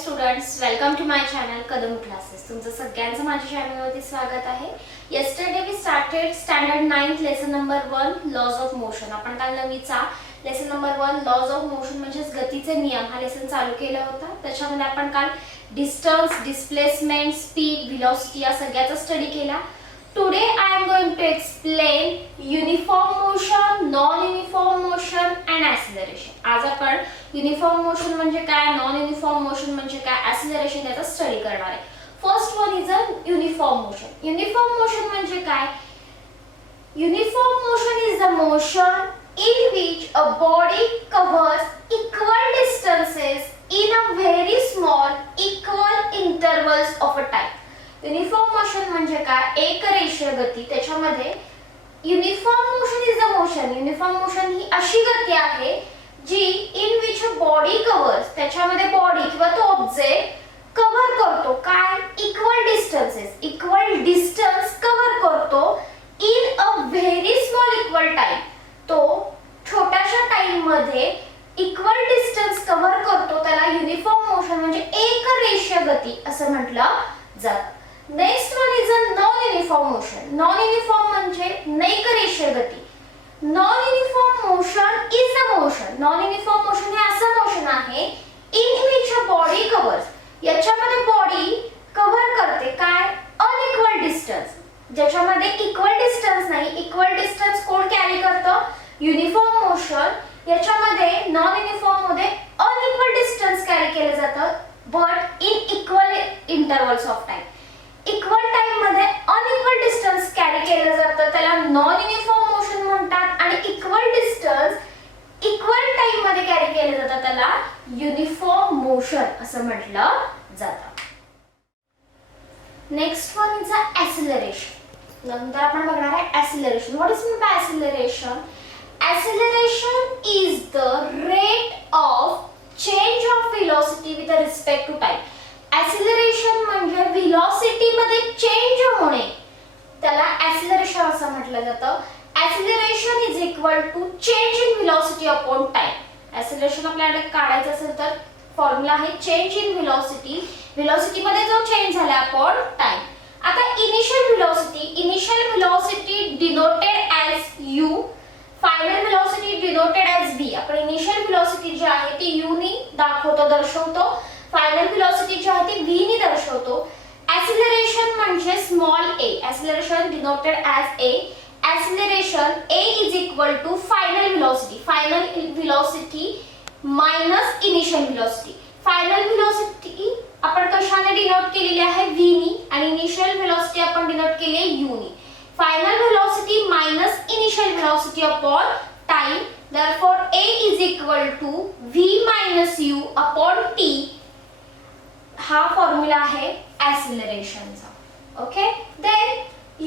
Students, welcome to my channel Kadam classes. तुमचं सगळ्यांचं माझ्या चॅनलवरती स्वागत आहे. Yesterday we started standard 9th lesson number 1 laws of motion. आपण काल नवीचा lesson number 1 laws of motion म्हणजेच गतीचे नियम हा लेसन चालू केला होता. त्याच्यामध्ये आपण काल डिस्टन्स, डिस्प्लेसमेंट, स्पीड, व्हेलॉसिटी या सगळ्याचा स्टडी केला. Today I am going to explain uniform motion, non-uniform motion and acceleration. आज आपण uniform motion म्हणजे काय, non-uniform motion म्हणजे काय, acceleration याचा स्टडी करणार आहे. First one is a uniform motion. Uniform motion म्हणजे काय? Uniform motion is the motion in which a body covers equal distances in a very small equal intervals of a time. Uniform motion म्हणजे काय? एक रेषीय गती. त्याच्यामध्ये uniform motion is a motion. Uniform motion ही अशी गती आहे जी in which a body covers, त्याच्यामध्ये बॉडी किंवा तो ऑब्जेक्ट कव्हर करतो काय? Equal distances, equal distance cover करतो in a very small equal time. तो छोट्याशा टाइम मध्ये इक्वल डिस्टन्स कव्हर करतो, त्याला युनिफॉर्म मोशन म्हणजे एक रेषीय गती असं म्हटलं जातं. Next one is a non uniform motion. Non uniform म्हणजे नैक रेषीय गती. Non uniform motion is the motion. Non uniform motion हे असं मोशन आहे in which a body covers, याच्यामध्ये बॉडी कव्हर करते काय? Unequal distance. ज्याच्यामध्ये इक्वल डिस्टन्स नाही, इक्वल डिस्टन्स कोण कॅरी करतं? Uniform motion. याच्यामध्ये नॉन युनिफॉर्म मध्ये अनइक्वल डिस्टन्स कॅरी केलं जातं but in equal intervals of time. Equal time मध्ये अनइक्वल डिस्टन्स कॅरी केलं जातं, त्याला नॉन युनिफॉर्म मोशन म्हणतात. आणि इक्वल डिस्टन्स इक्वल टाइम मध्ये कॅरी केलं जातं, त्याला युनिफॉर्म मोशन असं म्हटलं जातं. Next one is acceleration. नंतर आपण बघणार आहे acceleration. What is mean by acceleration? Acceleration is the rate of change of velocity with respect to time. Acceleration म्हणजे velocity मध्ये चेंज होणे, त्याला acceleration असं म्हटलं जातं. Acceleration is equal to change in velocity upon time. Acceleration आपल्याला काढायचं असेल तर फॉर्म्युला आहे change in velocity. velocity मध्ये जो चेंज झाला upon time. आता initial velocity denoted as u, final velocity denoted as v. आपण इनिशियल वेलोसिटी जी आहे ती u नी दाखवतो, दर्शवतो. फायनल वेलोसिटी जी आहे ती v नी दर्शवतो. ॲक्सिलरेशन म्हणजे small a. Acceleration denoted as a. Acceleration a is equal to final velocity. Final velocity minus initial velocity. Final velocity आपण कशाने डिनोट केलेली आहे? v नी. आणि इनिशियल वेलोसिटी आपण डिनोट केली आहे u नी. Final velocity minus initial velocity upon time. Therefore, A is equal to v minus u upon t. हा फॉर्म्युला आहे ॲक्सिलरेशनचा. ओके. Then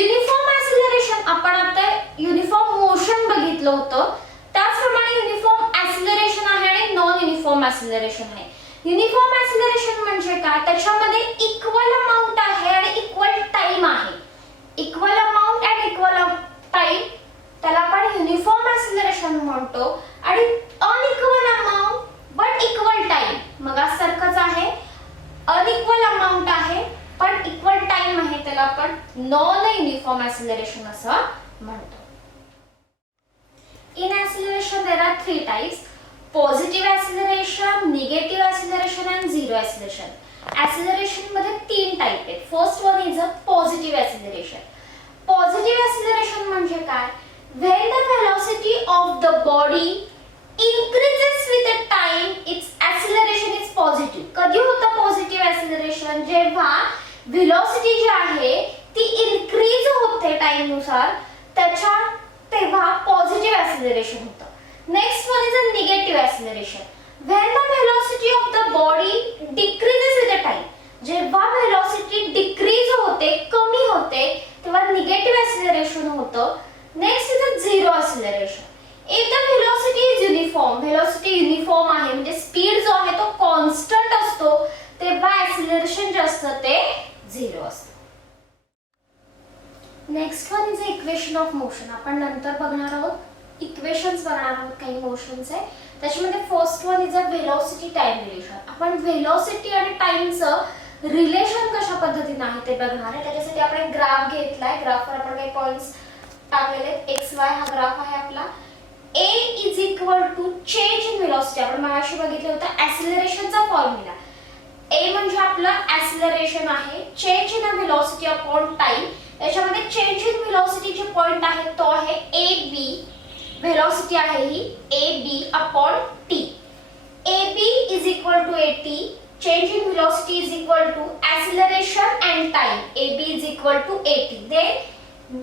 uniform acceleration. आपण आता युनिफॉर्म मोशन बघितलं होतं, त्याचप्रमाणे युनिफॉर्म ॲक्सिलरेशन आहे आणि नॉन युनिफॉर्म ॲक्सिलरेशन आहे. युनिफॉर्म ॲक्सिलरेशन म्हणजे काय? त्याच्यामध्ये इक्वल अमाउंट आहे आणि इक्वल टाइम आहे. Equal amount and equal time, त्याला आपण युनिफॉर्म ॲक्सिलरेशन म्हणतो. आणि unequal amount but equal time मग सारखंच आहे. अनइक्वल अमाउंट आहे पण इक्वल टाइम आहे, त्याला आपण नॉन युनिफॉर्म ॲक्सिलरेशन असं म्हणतो. In acceleration there are 3 types: positive acceleration, negative acceleration and zero acceleration. Acceleration मध्ये 3 टाइप आहेत. First one is a positive acceleration. Positive acceleration म्हणजे काय? When the velocity of the body increases with the time, its acceleration is positive. कधी होतं positive acceleration? जेव्हा velocity जी आहे ती increase होते टाइम नुसार, तेव्हा पॉझिटिव्ह ॲक्सिलरेशन होतं. Next one is a negative acceleration. When the velocity of the body decreases with the time, जेव्हा velocity decrease होते, कमी होते, तेव्हा निगेटिव्ह ॲक्सिलरेशन होतं. Next is a zero acceleration. If the velocity is uniform, velocity uniform आहे म्हणजे speed जो आहे तो कॉन्स्टंट असतो, तेव्हा ॲक्सिलरेशन जे असतं ते झिरो असतं. Next one is a equation of motion. आपण नंतर बघणार आहोत, इक्वेशन्स बघणार आहोत काही मोशनचे. त्याच्यामध्ये first one is a velocity time relation. आपण व्हेलॉसिटी आणि टाइमचं रिलेशन कशा पद्धतीने आहे ते बघणार आहे. त्याच्यासाठी आपण एक ग्राफ घेतलाय. ग्राफवर आपण काही पॉइंट्स टाकलेले आहेत. एक्स वाय हा ग्राफ आहे आपला. a is equal to change in velocity. आपण मगाशी बघितलं होतं ऍक्सिलरेशनचा फॉर्म्युला. a म्हणजे आपलं ऍक्सिलरेशन आहे. Change in a velocity upon time. याच्यामध्ये चेंज इन व्हेलॉसिटी जे पॉइंट आहे तो आहे a b. व्हेलॉसिटी आहे ही a b upon t. a b is equal to a t. change in velocity is equal to acceleration and time. AB is equal to AT. Then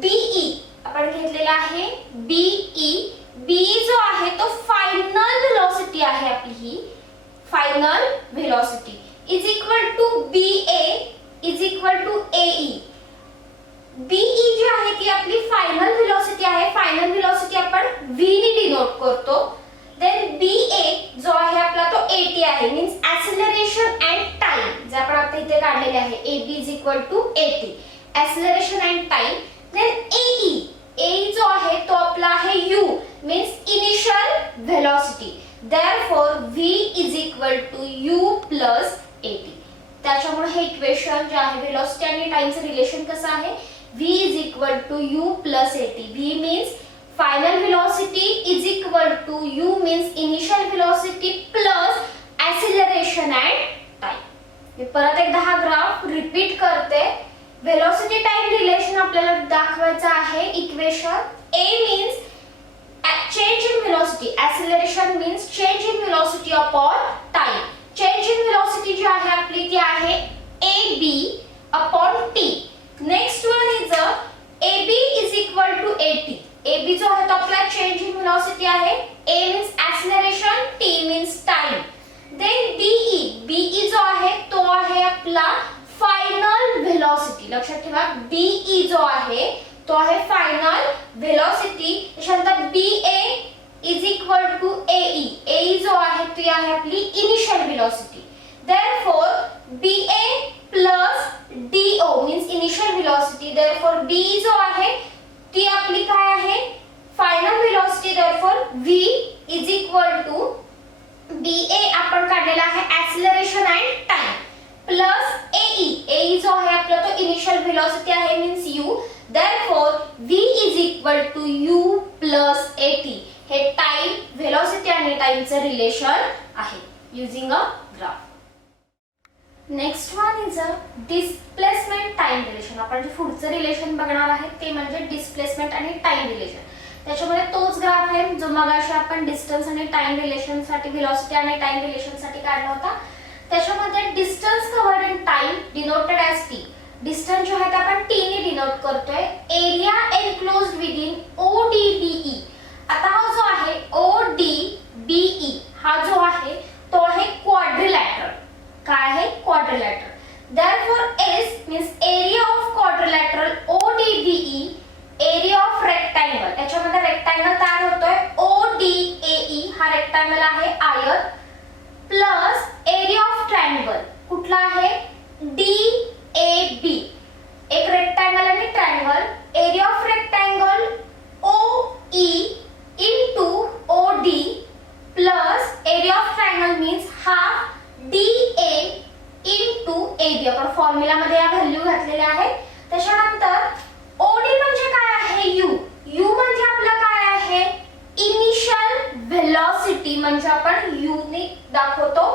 BE आपण घेतलेला आहे BE. BE जो आहे तो final velocity आहे आपली ही. Final velocity is equal to BA is equal to AE. BE जी आहे ती आपली फायनल वेलोसिटी आहे. फायनल वेलोसिटी आपण V ने डिनोट करतो. देन BA जो आहे आपला तो AT आहे. मीन्स ऍक्सिलरेशन अँड टाइम जे आपण आता इथे काढलेले आहे. AB is equal to AT. Acceleration and time. Then AE. AE जो आहे तो आपला आहे U. Means initial velocity. Therefore V is equal to U plus AT. त्याच्यामुळे हे इक्वेशन जे आहे वेलोसिटी आणि टाइमचं रिलेशन कसं आहे. V is equal to U plus AT. V means final velocity is equal to u means initial velocity plus acceleration and time. मी परत एकदा हा ग्राफ रिपीट करते. velocity time relation आपल्याला दाखवायचं आहे. Equation a means change in velocity, acceleration means change in velocity upon time. change in velocity जी आहे आपली ती आहे ab upon t. next one is ab is equal to at. AB जो आहे तो आपला चेंज इन वेलोसिटी आहे. A means acceleration, T means time. Then BE. BE जो आहे तो आहे आपला फायनल वेलोसिटी. लक्षात ठेवा BE जो आहे तो आहे फायनल वेलोसिटी. त्याच्यानंतर BA is equal to AE. AE जो आहे ती आहे आपली initial velocity. Therefore BA plus DO means initial velocity. Therefore BE जो आहे ती आपली काय आहे final velocity. Therefore V is equal to BA आपण काढलेला आहे acceleration and time plus AE. AE जो आहे आपला तो इनिशियल वेलोसिटी आहे means U. Therefore V is equal to U plus AT. हे टाइम वेलोसिटी आणि टाइमचं रिलेशन आहे using a graph. Next one is a displacement time relation. आपण जे पुढचं रिलेशन बघणार आहे ते म्हणजे डिस्प्लेसमेंट आणि टाइम रिलेशन. त्याच्यामध्ये तोच ग्राफ आहे जो मगाशी आपण डिस्टन्स आणि टाइम रिलेशन साठी व्हेलॉसिटी आणि टाइम रिलेशन साठी काढला होता. त्याच्यामध्ये distance covered in time denoted as T. Distance जो आहे ते आपण टी ने डिनोट करतोय. Area enclosed within ODBE. आता हा जो आहे ODBE हा जो आहे तो आहे क्वाड्रिलॅटरल. काय आहे quadrilateral. Therefore S means area of quadrilateral ODBE. Area of rectangle. त्याच्यामध्ये रेक्टँगल तयार होतोय ODAE. हा रेक्टँगल आहे आयत प्लस एरिया ऑफ ट्रायंगल कुठला आहे DAB. एक रेक्टँगल आणि triangle. Area of rectangle OE into OD plus area of triangle means half DA into AB. आपण फॉर्म्युला मध्ये या व्हॅल्यू घातलेल्या आहेत. त्याच्यानंतर OD म्हणजे काय आहे U. U म्हणजे आपलं काय आहे इनिशियल वेलोसिटी. म्हणजे आपण U ने दाखवतो.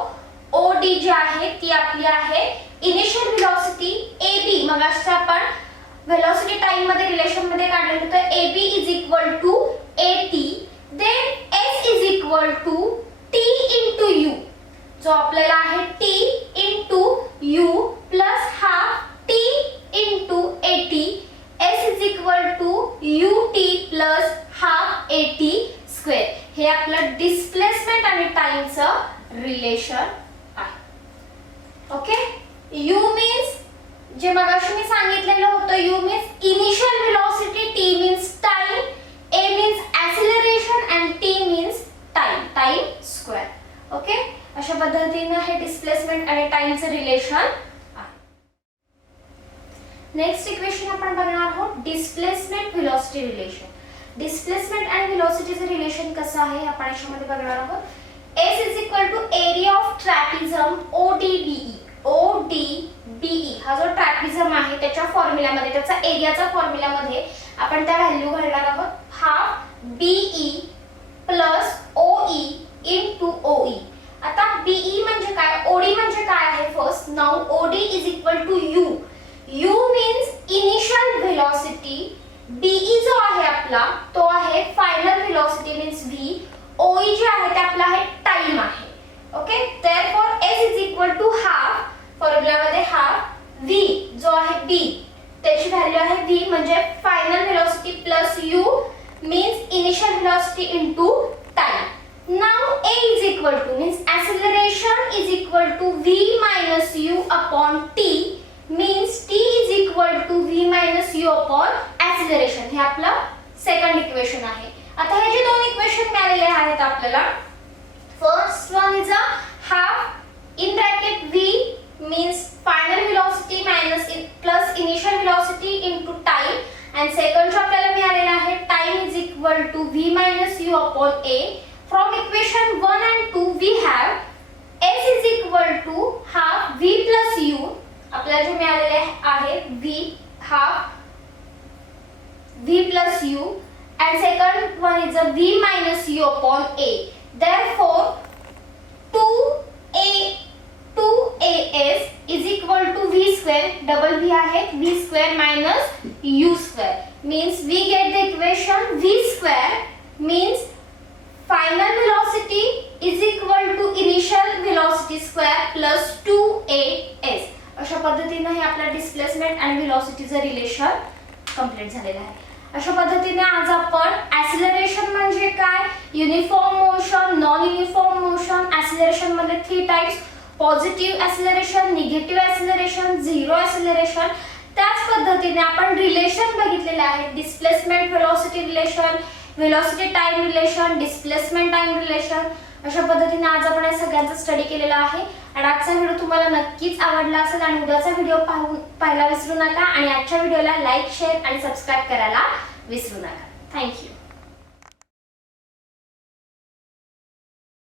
OD जी आहे ती आपली आहे इनिशियल वेलोसिटी. AB मगाशी आपण वेलोसिटी टाइम मध्ये रिलेशन मध्ये काढलेलं होतं. AB is equal to AT. Then S is equal to T into U. जो आपल्याला आहे T into U plus half T into AT. S is equal to UT plus half AT square. हे आपलं displacement आणि टाइमचं relation आहे. Okay. U means जे मगाशी मी सांगितलेलं होतं U means initial velocity, T means time, A means acceleration and T means time square. Okay. अशा पद्धतीने हे डिस्प्लेसमेंट आणि टाइमचं रिलेशन आहे. नेक्स्ट इक्वेशन आपण बघणार आहोत डिस्प्लेसमेंट व्हेलॉसिटी रिलेशन. डिस्प्लेसमेंट आणि व्हेलॉसिटीचं रिलेशन कसं आहे आपण याच्यामध्ये बघणार आहोत. S is equal to area of trapezium ODBE. ODBE हा जो ट्रॅपिझम आहे त्याच्या फॉर्म्युल्यामध्ये, त्याचा एरियाचा फॉर्म्युल्यामध्ये आपण त्या व्हॅल्यू घालणार आहोत. Half BE plus OE into OE. आता BE म्हणजे काय, OD म्हणजे काय आहे first. Now OD is equal to U. U means initial velocity. BE जो आहे आपला तो आहे final velocity means V. OE जे आहे ते आपला आहे टाइम आहे. Okay, therefore S is equal to half, फॉर्म्युलामध्ये हाफ V जो आहे B त्याची व्हॅल्यू आहे V म्हणजे final velocity plus U means initial velocity into time. Now A is equal to means acceleration is equal to V minus U upon T means T is equal to V minus U upon acceleration. हे आपलं second equation आहे. आता हे जे दोन equation मिळालेले आहेत आपल्याला, first one is a half in bracket V means final velocity minus plus initial velocity into time, and second जो आपल्याला मिळालेला आहे time is equal to V minus U upon A. From equation 1 and 2 we have S is equal to half V plus U. आपल्याला जे मिळालेले आहे V half V plus U, and second one is a V minus U upon A. Therefore 2AS is equal to V square, double V आहे V square minus U square means we get the equation V square means final velocity is equal to initial velocity square plus 2AS. अशा पद्धतीने हे आपला displacement आणि व्हेलॉसिटीचं relation complete झालेलं आहे. अशा पद्धतीने आज आपण ॲक्सिलरेशन म्हणजे काय, uniform motion, non uniform motion, acceleration मध्ये 3 types, positive acceleration, negative acceleration, zero acceleration, त्याच पद्धतीने आपण रिलेशन बघितलेले आहे. Displacement velocity relation, velocity time relation, displacement time relation. अशा पद्धतीने आज आपण हे सगळ्यांचा स्टडी केलेला आहे. आणि आजचा व्हिडिओ तुम्हाला नक्कीच आवडला असेल आणि उद्याचा व्हिडिओ पाहायला विसरू नका. आणि आजच्या व्हिडिओला लाईक, शेअर आणि सबस्क्राईब करायला विसरू नका. थँक्यू.